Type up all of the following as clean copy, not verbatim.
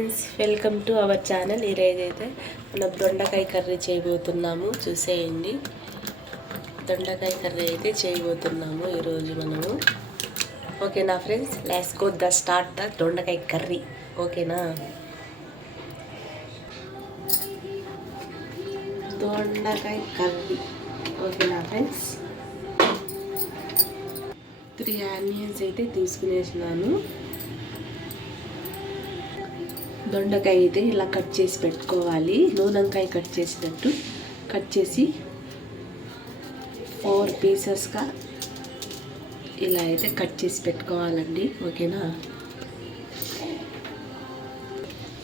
Friends, welcome to our channel. ఈరోజైతే మనం దొండకాయ కర్రీ చేయబోతున్నాము. చూసేయండి, దొండకాయ కర్రీ అయితే చేయబోతున్నాము ఈరోజు మనము. ఓకేనా friends, let's go the start the దొండకాయ కర్రీ. ఓకేనా, దొండకాయ కర్రీ. ఓకేనా ఫ్రెండ్స్, 3 ఆనియన్స్ అయితే తీసుకునేసినాను. దొండకాయ అయితే ఇలా కట్ చేసి పెట్టుకోవాలి. నూనెంకాయ కట్ చేసినట్టు కట్ చేసి 4 పీసెస్గా ఇలా అయితే కట్ చేసి పెట్టుకోవాలండి. ఓకేనా,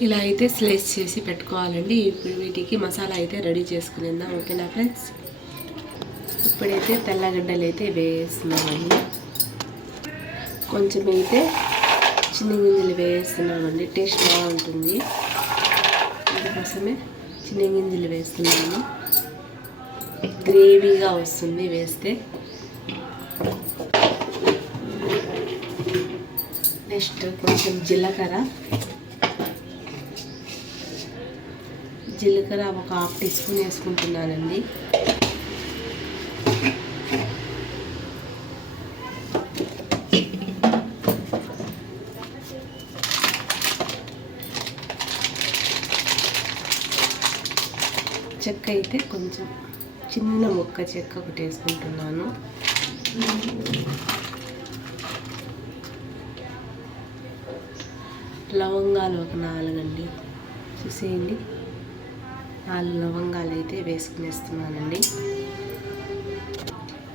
ఇలా అయితే స్లైస్ చేసి పెట్టుకోవాలండి. ఇప్పుడు వీటికి మసాలా అయితే రెడీ చేసుకునేద్దాం. ఓకేనా ఫ్రెండ్స్, ఇప్పుడైతే తెల్లగడ్డలు అయితే వేస్తున్నామండి. కొంచెం అయితే చిన్న గింజలు వేస్తున్నామండి, టేస్ట్ బాగుంటుంది. అందుకోసమే చిన్న గింజలు వేస్తున్నాము, గ్రేవీగా వస్తుంది వేస్తే. నెక్స్ట్ కొంచెం జీలకర్ర ఒక 1/2 టీ స్పూన్ వేసుకుంటున్నానండి. చెక్క అయితే కొంచెం చిన్న ముక్క చెక్క ఒకటి వేసుకుంటున్నాను. లవంగాలు ఒక 4 అండి. చూసేయండి, 4 లవంగాలు అయితే వేసుకునేస్తున్నానండి.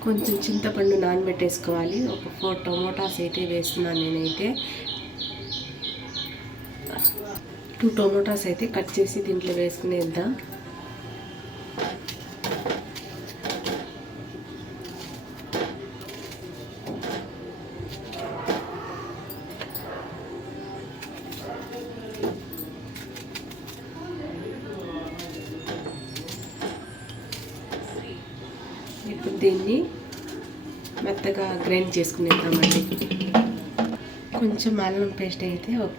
కొంచెం చింతపండు నానబెట్టేసుకోవాలి. ఒక 4 టమోటాస్ అయితే వేస్తున్నాను నేనైతే. 2 టమోటాస్ అయితే కట్ చేసి దీంట్లో వేసుకునేద్దాం. ఇప్పుడు దీన్ని మెత్తగా గ్రైండ్ చేసుకునేద్దామండి. కొంచెం అల్లం పేస్ట్ అయితే 1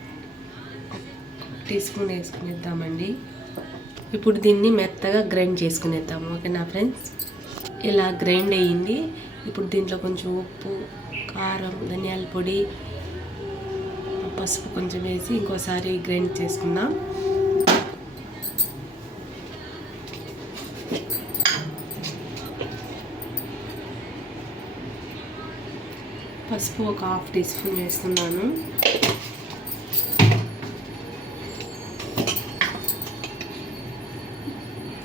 టీ స్పూన్ వేసుకునేద్దామండి. ఇప్పుడు దీన్ని మెత్తగా గ్రైండ్ చేసుకునేద్దాము. ఓకేనా ఫ్రెండ్స్, ఇలా గ్రైండ్ అయ్యింది. ఇప్పుడు దీంట్లో కొంచెం ఉప్పు, కారం, ధనియాల పొడి, పసుపు కొంచెం వేసి ఇంకోసారి గ్రైండ్ చేసుకుందాం. పసుపు ఒక 1/2 టీ స్పూన్ వేస్తున్నాను.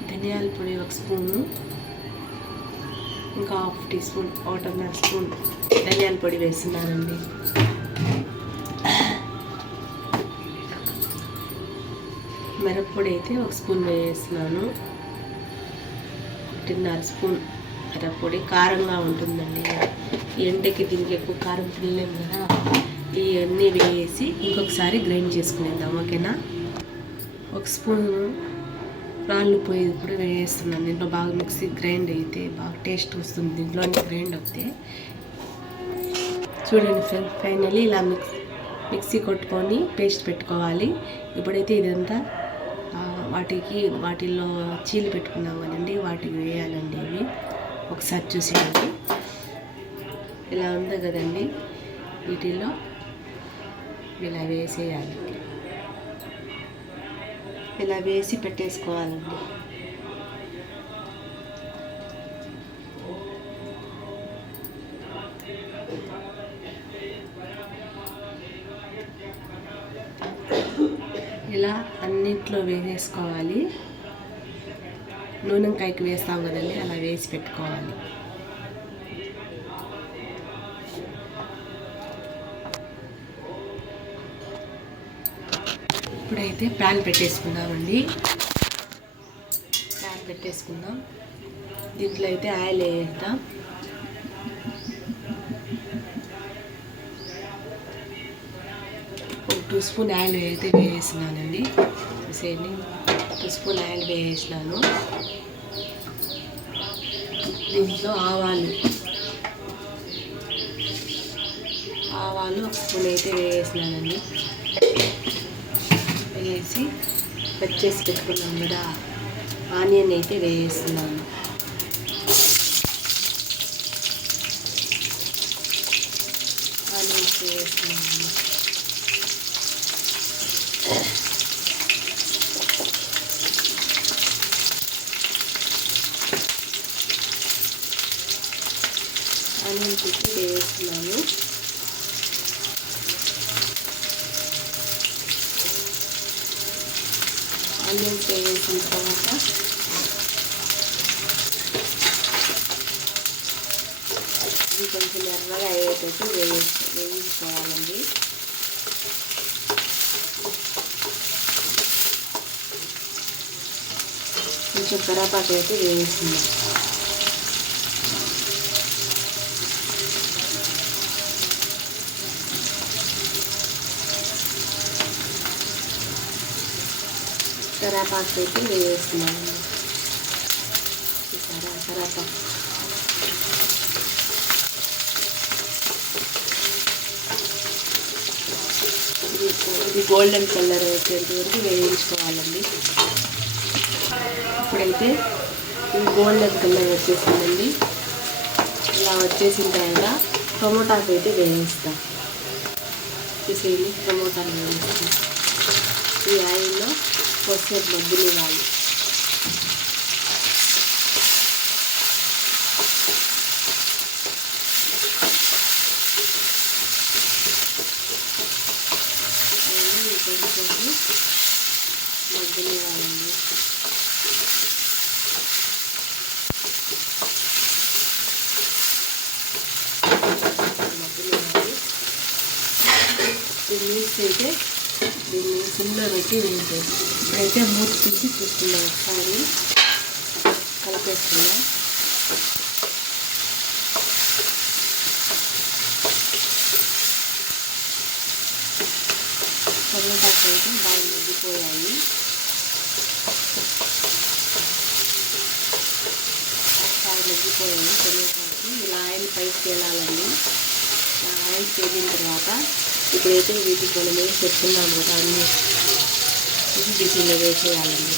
ధనియాల పొడి 1 స్పూను, ఇంకా 1/2 టీ స్పూన్, 1.5 స్పూన్ ధనియాల పొడి వేస్తున్నానండి. మిరప్పొడి అయితే 1 స్పూన్ వేస్తున్నాను. 1.5 స్పూన్ మిరప్పొడి. కారంగా ఉంటుందండి, ఎండకి దీనికి ఎక్కువ కారం తినలేము కదా. ఇవన్నీ వేసి ఇంకొకసారి గ్రైండ్ చేసుకునేద్దాం. ఓకేనా, 1 స్పూను రాళ్ళు పోయి ఇప్పుడు వేస్తున్నాను. దీంట్లో బాగా మిక్సీ గ్రైండ్ అయితే బాగా టేస్ట్ వస్తుంది. దీంట్లో గ్రైండ్ అవుతే చూడండి ఫ్రెండ్స్, ఫైనలీ ఇలా మిక్సీ కొట్టుకొని పేస్ట్ పెట్టుకోవాలి. ఇప్పుడైతే ఇదంతా వాటిల్లో చీలు పెట్టుకున్నాం కదండి, వాటికి వేయాలండి. ఇవి ఒకసారి చూసేయండి, ఇలా ఉంది కదండి. వీటిల్లో ఇలా వేసేయాలి, ఇలా వేసి పెట్టేసుకోవాలండి. ఇలా అన్నిట్లో వేసేసుకోవాలి. నూనెంకాయకి వేస్తాం కదండి, అలా వేసి పెట్టుకోవాలి. ఇప్పుడైతే ప్యాన్ పెట్టేసుకుందామండి. ప్యాన్ పెట్టేసుకుందాం. దీంట్లో అయితే ఆయిల్ వేద్దాం. ఒక 2 స్పూన్ ఆయిల్ అయితే వేసినానండి. చూసేయండి, 2 స్పూన్ ఆయిల్ వేసినాను. దీంట్లో ఆవాలు 1 స్పూన్ అయితే వేసినానండి. వచ్చేసి కట్ చేసి పెట్టుకున్నాం కదా, ఆనియన్ అయితే వేస్తున్నాను. ఆనియన్స్ వేస్తున్నాను. ఆనియన్ తీసి వేస్తున్నాను. ఆనియన్స్ వేసిన తర్వాత ఇది కొంచెం ఎర్రగా అయ్యేటట్టు వేయించుకోవాలండి. కొంచెం కరివేపాకు అయితే వేస్తున్నాం. కరివేపాకు అయితే వేస్తున్నాను. కరివేపాకు ఇది గోల్డెన్ కలర్ వచ్చేంత వరకు వేయించుకోవాలండి. ఇప్పుడైతే ఇది గోల్డెన్ కలర్ వచ్చేసిందండి. ఇలా వచ్చేసిన తర్వాత టమోటాలు అయితే వేయిస్తాం. చూసేయండి, టమోటాలు వేయిస్తాం. ఈ ఆయిల్లో కొద్దిసేపు మగ్గినివ్వాలి. కొంచెం మగ్గినివ్వాలండి. అయితే దీన్ని సిమ్లో పెట్టి వేయించేసి ఇప్పుడైతే మూత తీసి చూస్తున్నాం. ఒకసారి కలిపేస్తున్నాం. టమాటాలు అయితే బాగా మగ్గిపోయాయి. ఒకసారి మగ్గిపోయాయి టమాటాలు. ఇలా ఆయిల్ పైకి తేలాలండి. ఆయిల్ తేలిన తర్వాత ఇప్పుడైతే వీటికి మనం వేసి పెట్టుకున్నాం కదా, అన్నీ బిజీలో వేసేయాలండి.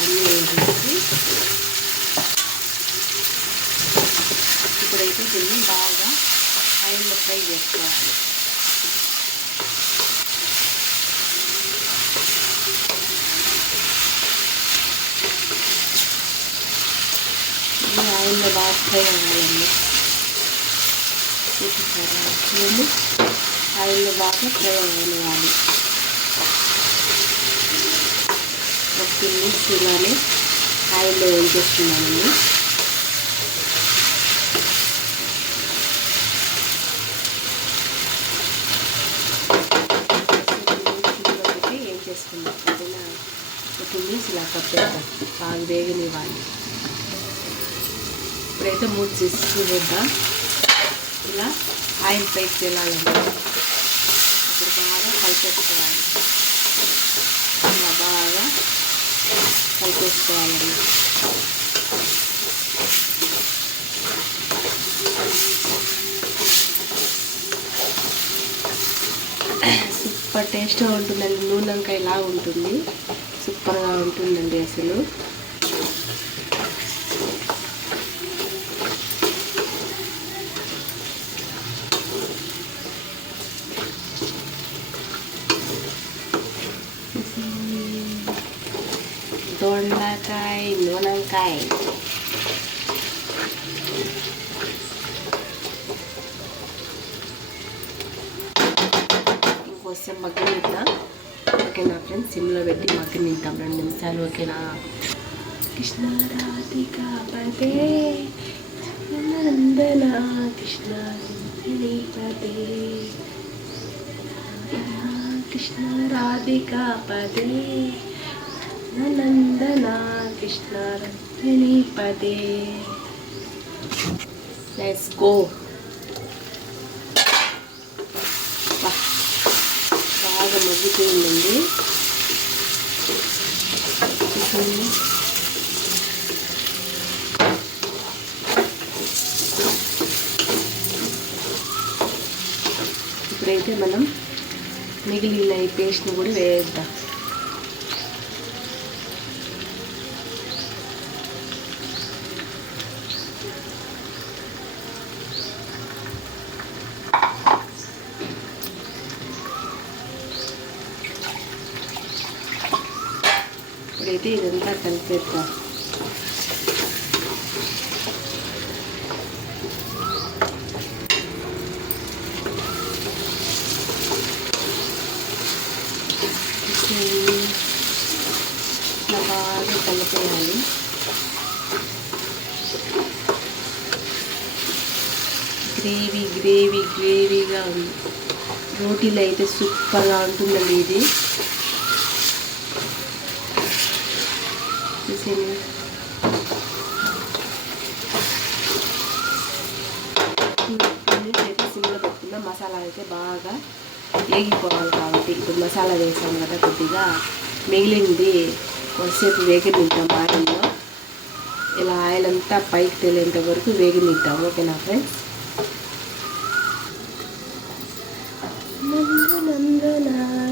అన్నీ వేసేసి ఇప్పుడైతే దీన్ని బాగా ఆయిల్లో ఫ్రై చేసుకోవాలి. ఆయిల్లో బాగా ఫ్రై అవ్వాలండి. చూడండి, ఆయిల్లో బాగా ఫ్రై అవ్వాలి. ఒక 2 మినిట్స్ ఇలానే ఆయిల్లో వేయించేస్తున్నానండి. ఏం చేసుకున్నాం ఏదైనా ఒక 2 మినిట్స్ ఇలా కప్పేద్దాం. బాగా వేగనివ్వాలి. ఇప్పుడైతే మూడు చేసి చూద్దాం. ఇలా ఆయిల్ పైకి తేలాలండి. ఇప్పుడు బాగా కలిపేసుకోవాలి. ఇలా బాగా కలిపేసుకోవాలండి. సూపర్ టేస్ట్గా ఉంటుందండి. నూనె వంకాయలా ఉంటుంది. సూపర్గా ఉంటుందండి అసలు. దొండకాయ నూనెంకాయ ఇంకొంచెం మగ్గనిద్దాం. ఓకేనా ఫ్రెండ్స్, సిమ్లో పెట్టి మగ్గనిద్దాం 2 నిమిషాలు. ఓకేనా. కృష్ణ రాధికా పదే నందన కృష్ణ పదే కృష్ణ రాధికా పదే నందన కృష్ణ పదే. Let's go. బాగా మగ్గిపోయిందండి. ఇప్పుడైతే మనం మిగిలిన ఈ పేస్ట్ని కూడా వేద్దాం. ఇప్పుడైతే ఇదంతా కలిపేద్దాం. ఇలా బాగా కలిపేయాలి. గ్రేవీగా ఉంది. రోటీలో అయితే సూపర్గా ఉంటుందండి ఇది. చూసేయండి. అయితే సిమ్లో పెట్టుకున్న మసాలా అయితే బాగా వేగిపోవాలి కాబట్టి ఇప్పుడు మసాలా వేసాం కదా, కొద్దిగా మిగిలింది కొద్దిసేపు వేగనిద్దాం ఆయిల్లో. ఇలా ఆయిల్ అంతా పైకి తేలేంత వరకు వేగనిద్దాం. ఓకేనా ఫ్రెండ్స్? నందన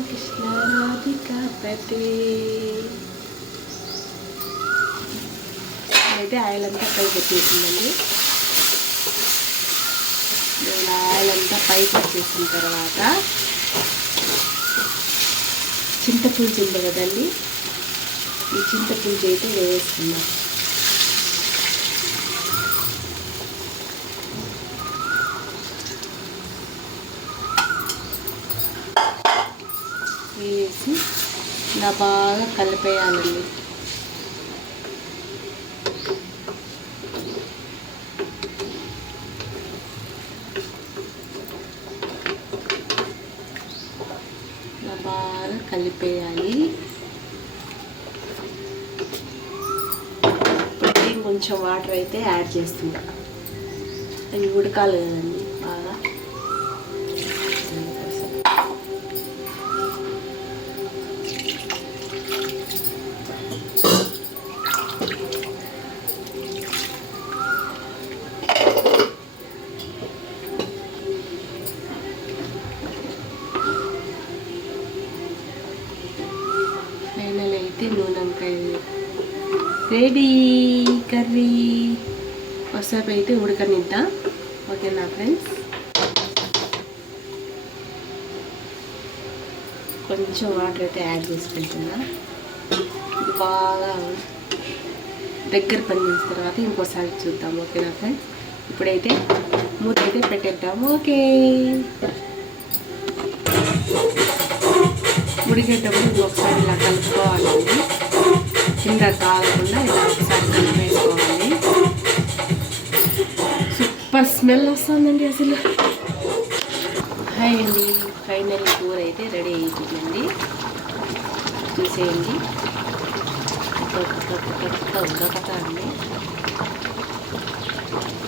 కృష్ణ రాధికా పతే అయితే ఆయిల్ అంతా పైకి వచ్చేసిందండి. ఇలా ఆయిల్ అంతా పైకి వచ్చేసిన తర్వాత చింతపులుసు ఉంది కదండి, ఈ చింతపులుసు అయితే వేస్తున్నాం. వేసి ఇలా బాగా కలిపేయాలండి. ఇలా బాగా కలిపేయాలి. ఇప్పుడు కొంచెం వాటర్ అయితే యాడ్ చేస్తున్నా. అవి ఉడకాలి కదండి బాగా. ఫైనల్ అయితే నూనెంకాయ రెడీ. కర్రీ ఒకసారి అయితే ఉడకనిద్దాం. ఓకేనా ఫ్రెండ్స్? కొంచెం వాటర్ అయితే యాడ్ చేసుకుంటున్నా. ఇది బాగా దగ్గర పడిన తర్వాత ఇంకోసారి చూద్దాం. ఓకేనా ఫ్రెండ్స్? ఇప్పుడైతే మూత అయితే పెట్టేద్దాం. ఓకే, ఉడికేటప్పుడు ఇంకొకసారి ఇలా కలుపుకోవాలండి. కింద కాకుండా ఇలా ఒకసారి కలిపేసుకోవాలి. సూపర్ స్మెల్ వస్తుందండి అసలు. హాయ్ అండి, ఫైనల్ కూర అయితే రెడీ అయిపోయిందండి. చూసేయండి, ఉడకటండి.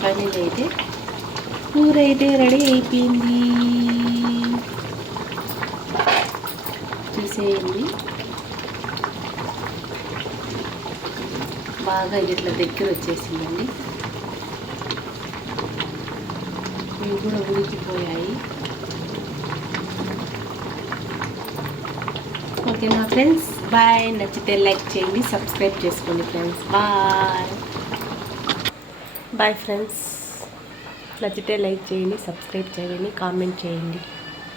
ఫైనల్ అయితే కూర అయితే రెడీ అయిపోయింది. చూసేయండి, బాగా ఇట్లా దగ్గర వచ్చేసిందండి. ఇవి కూడా ఉడికిపోయాయి. ఓకేనా ఫ్రెండ్స్? బాయ్. నచ్చితే లైక్ చేయండి, సబ్స్క్రైబ్ చేసుకోండి ఫ్రెండ్స్. Bye friends. నచ్చితే లైక్ చేయండి, సబ్స్క్రైబ్ చేయండి, కామెంట్ చేయండి.